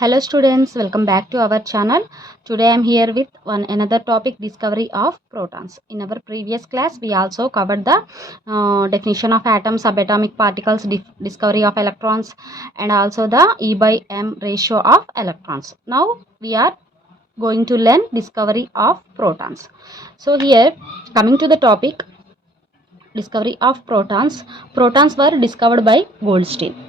Hello students, welcome back to our channel. Today I am here with another topic, discovery of protons. In our previous class we also covered the definition of atoms, subatomic particles, discovery of electrons, and also the E by M ratio of electrons. Now we are going to learn discovery of protons. So here, coming to the topic, discovery of protons. Protons were discovered by Goldstein.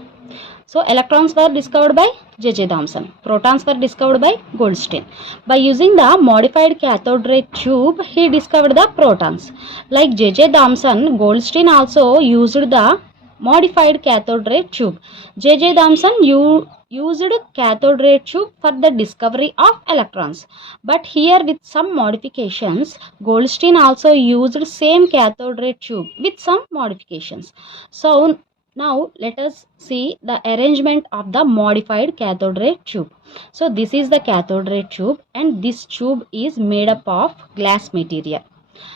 So electrons were discovered by J.J. Thomson. Protons were discovered by Goldstein. By using the modified cathode ray tube, he discovered the protons. Like J.J. Thomson, Goldstein also used the modified cathode ray tube. J.J. Thomson used cathode ray tube for the discovery of electrons. But here with some modifications, Goldstein also used same cathode ray tube with some modifications. So now let us see the arrangement of the modified cathode ray tube. So this is the cathode ray tube and this tube is made up of glass material.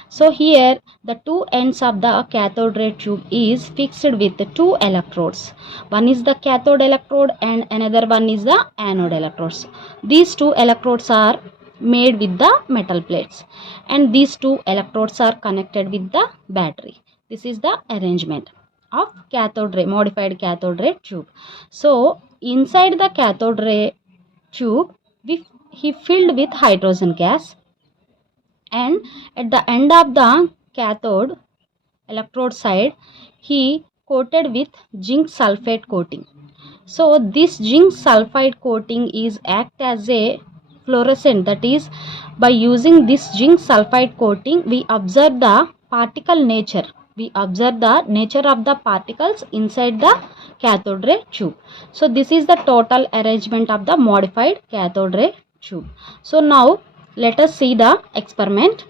So here the two ends of the cathode ray tube is fixed with two electrodes. One is the cathode electrode and another one is the anode electrodes. These two electrodes are made with the metal plates and these two electrodes are connected with the battery. This is the arrangement of cathode ray, modified cathode ray tube. So inside the cathode ray tube he filled with hydrogen gas, and at the end of the cathode electrode side he coated with zinc sulfate coating. So this zinc sulfide coating is act as a fluorescent, that is, by using this zinc sulfide coating we observe the particle nature. We observe the nature of the particles inside the cathode ray tube. So this is the total arrangement of the modified cathode ray tube. So now let us see the experiment.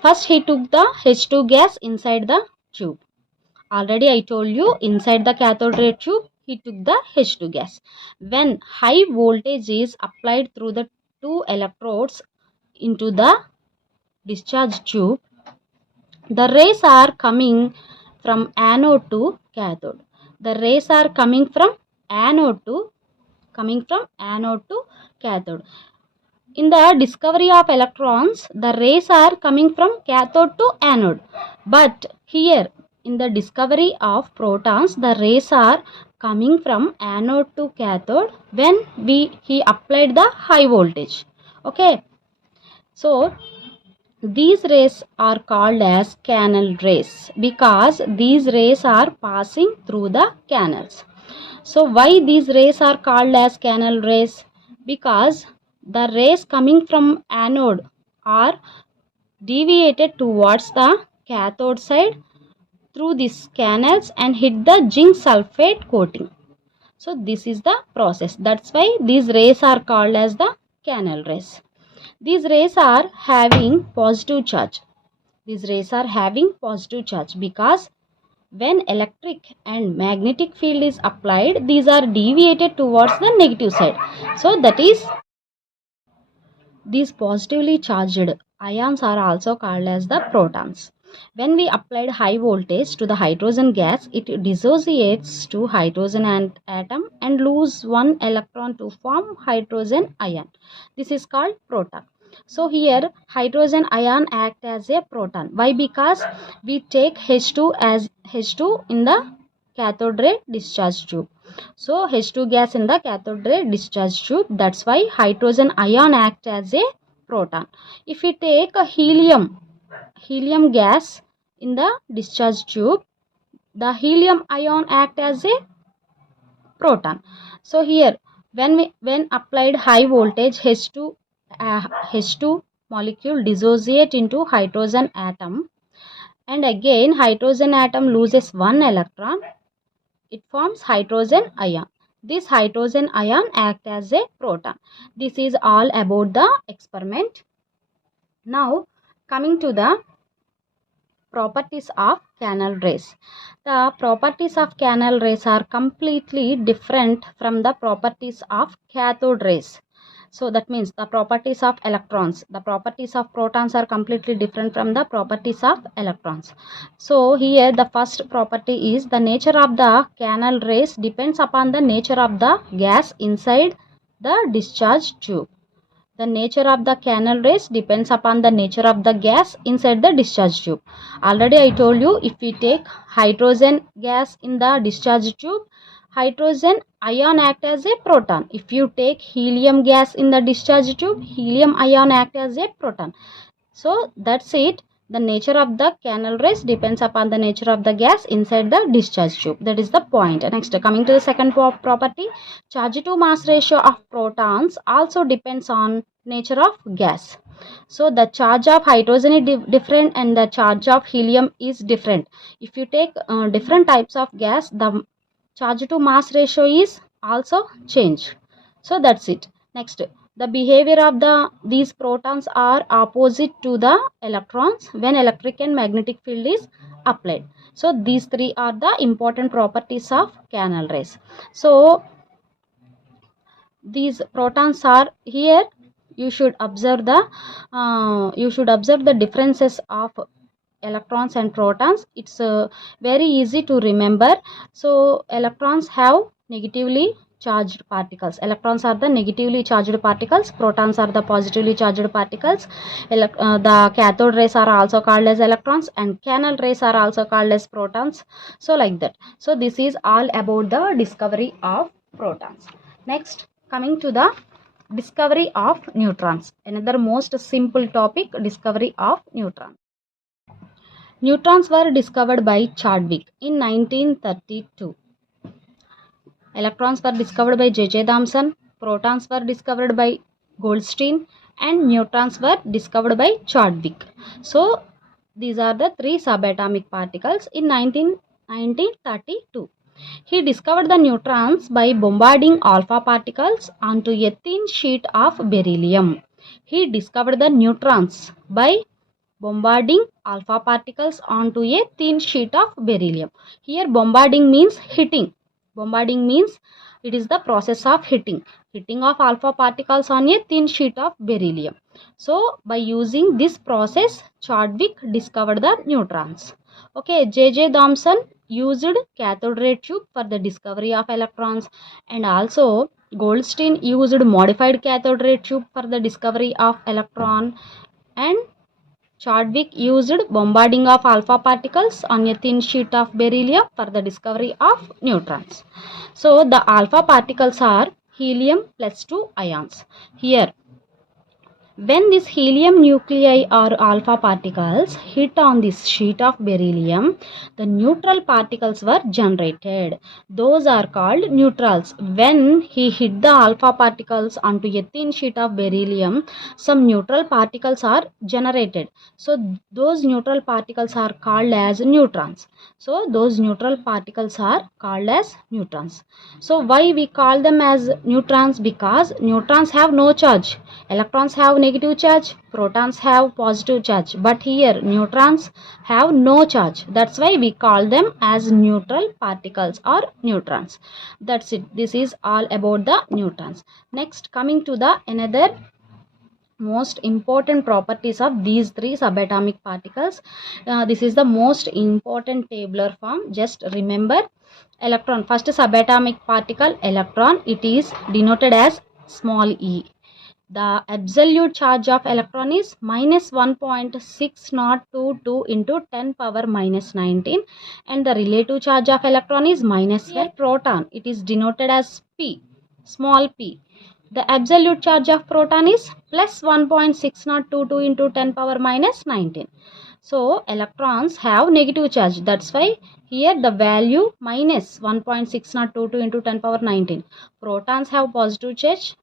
First he took the H2 gas inside the tube. Already I told you, inside the cathode ray tube he took the H2 gas. When high voltage is applied through the two electrodes into the discharge tube, the rays are coming from anode to cathode. The rays are coming from anode to cathode. In the discovery of electrons, the rays are coming from cathode to anode. But here in the discovery of protons, the rays are coming from anode to cathode when he applied the high voltage. Okay. So these rays are called as canal rays because these rays are passing through the canals. So why these rays are called as canal rays? Because the rays coming from anode are deviated towards the cathode side through these canals and hit the zinc sulfate coating. So this is the process. That's why these rays are called as the canal rays. These rays are having positive charge. These rays are having positive charge because when electric and magnetic field is applied, these are deviated towards the negative side. So that is, these positively charged ions are also called as the protons. When we applied high voltage to the hydrogen gas, it dissociates to hydrogen atom and lose one electron to form hydrogen ion. This is called proton. So here hydrogen ion act as a proton. Why? Because we take H2 as H2 in the cathode ray discharge tube. So H2 gas in the cathode ray discharge tube. That's why hydrogen ion act as a proton. If we take a helium gas in the discharge tube, the helium ion act as a proton. So here when applied high voltage, H2 molecule dissociate into hydrogen atom, and again hydrogen atom loses one electron. It forms hydrogen ion. This hydrogen ion act as a proton. This is all about the experiment. Now coming to the properties of canal rays. The properties of canal rays are completely different from the properties of cathode rays. So that means the properties of electrons, the properties of protons are completely different from the properties of electrons. So here the first property is the nature of the canal rays depends upon the nature of the gas inside the discharge tube. The nature of the canal rays depends upon the nature of the gas inside the discharge tube. Already I told you, if we take hydrogen gas in the discharge tube, hydrogen ion act as a proton. If you take helium gas in the discharge tube, helium ion act as a proton. So that's it. The nature of the canal rays depends upon the nature of the gas inside the discharge tube. That is the point. Next, coming to the second property, charge to mass ratio of protons also depends on nature of gas. So the charge of hydrogen is different and the charge of helium is different. If you take different types of gas, the charge to mass ratio is also changed. So that's it. Next, the behavior of these protons are opposite to the electrons when electric and magnetic field is applied. So these three are the important properties of canal rays. So these protons are here. You should observe the differences of electrons and protons. It's very easy to remember. So electrons have negatively charged particles. Electrons are the negatively charged particles, protons are the positively charged particles. The cathode rays are also called as electrons and canal rays are also called as protons. So like that. So this is all about the discovery of protons. Next, coming to the discovery of neutrons, another most simple topic, discovery of neutrons. Neutrons were discovered by Chadwick in 1932. Electrons were discovered by J.J. Thomson, protons were discovered by Goldstein, and neutrons were discovered by Chadwick. So these are the three subatomic particles in 1932. He discovered the neutrons by bombarding alpha particles onto a thin sheet of beryllium. He discovered the neutrons by bombarding alpha particles onto a thin sheet of beryllium. Here bombarding means hitting. Bombarding means it is the process of hitting of alpha particles on a thin sheet of beryllium. So by using this process, Chadwick discovered the neutrons. Okay, J.J. Thomson used cathode ray tube for the discovery of electrons, and also Goldstein used modified cathode ray tube for the discovery of electron, and Chadwick used bombarding of alpha particles on a thin sheet of beryllium for the discovery of neutrons. So the alpha particles are helium plus 2 ions. Here, when these helium nuclei or alpha particles hit on this sheet of beryllium, the neutral particles were generated. Those are called neutrals. When he hit the alpha particles onto a thin sheet of beryllium, some neutral particles are generated. So those neutral particles are called as neutrons. So those neutral particles are called as neutrons. So why we call them as neutrons? Because neutrons have no charge. Electrons have negative charge, protons have positive charge, but here neutrons have no charge. That's why we call them as neutral particles or neutrons. That's it. This is all about the neutrons. Next, coming to the another most important properties of these three subatomic particles. This is the most important tabular form. Just remember, electron, first subatomic particle electron, it is denoted as small e. The absolute charge of electron is minus 1.6022 into 10 power minus 19, and the relative charge of electron is minus 1. Proton, it is denoted as p, small p. The absolute charge of proton is plus 1.6022 into 10 power minus 19. So electrons have negative charge. That's why here the value minus 1.6022 into 10 power 19. Protons have positive charge.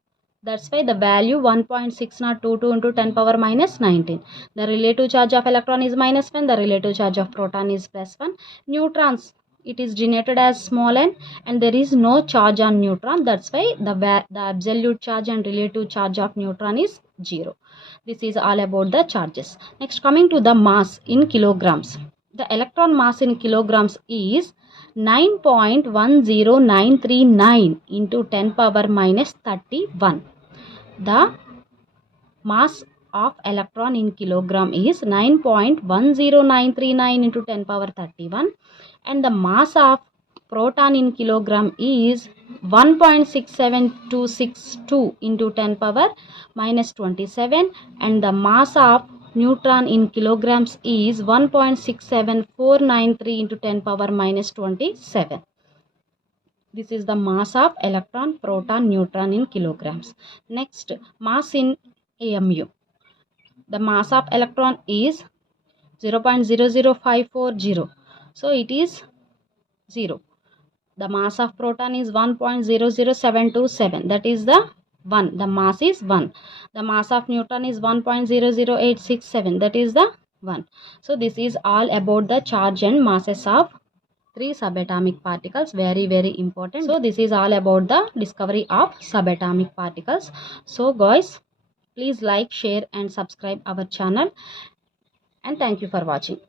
That's why the value 1.6022 into 10 power minus 19. The relative charge of electron is minus 1. The relative charge of proton is plus 1. Neutrons, it is denoted as small n, and there is no charge on neutron. That's why the absolute charge and relative charge of neutron is 0. This is all about the charges. Next, coming to the mass in kilograms. The electron mass in kilograms is 9.10939 into 10 power minus 31. The mass of electron in kilogram is 9.10939 into 10 power 31, and the mass of proton in kilogram is 1.67262 into 10 power minus 27, and the mass of neutron in kilograms is 1.67493 into 10 power minus 27. This is the mass of electron, proton, neutron in kilograms. Next, mass in AMU. The mass of electron is 0.00540. So it is 0. The mass of proton is 1.00727. That is the 1. The mass is 1. The mass of neutron is 1.00867. That is the 1. So this is all about the charge and masses of 3 subatomic particles. Very, very important. So this is all about the discovery of subatomic particles. So guys, please like, share and subscribe our channel, and thank you for watching.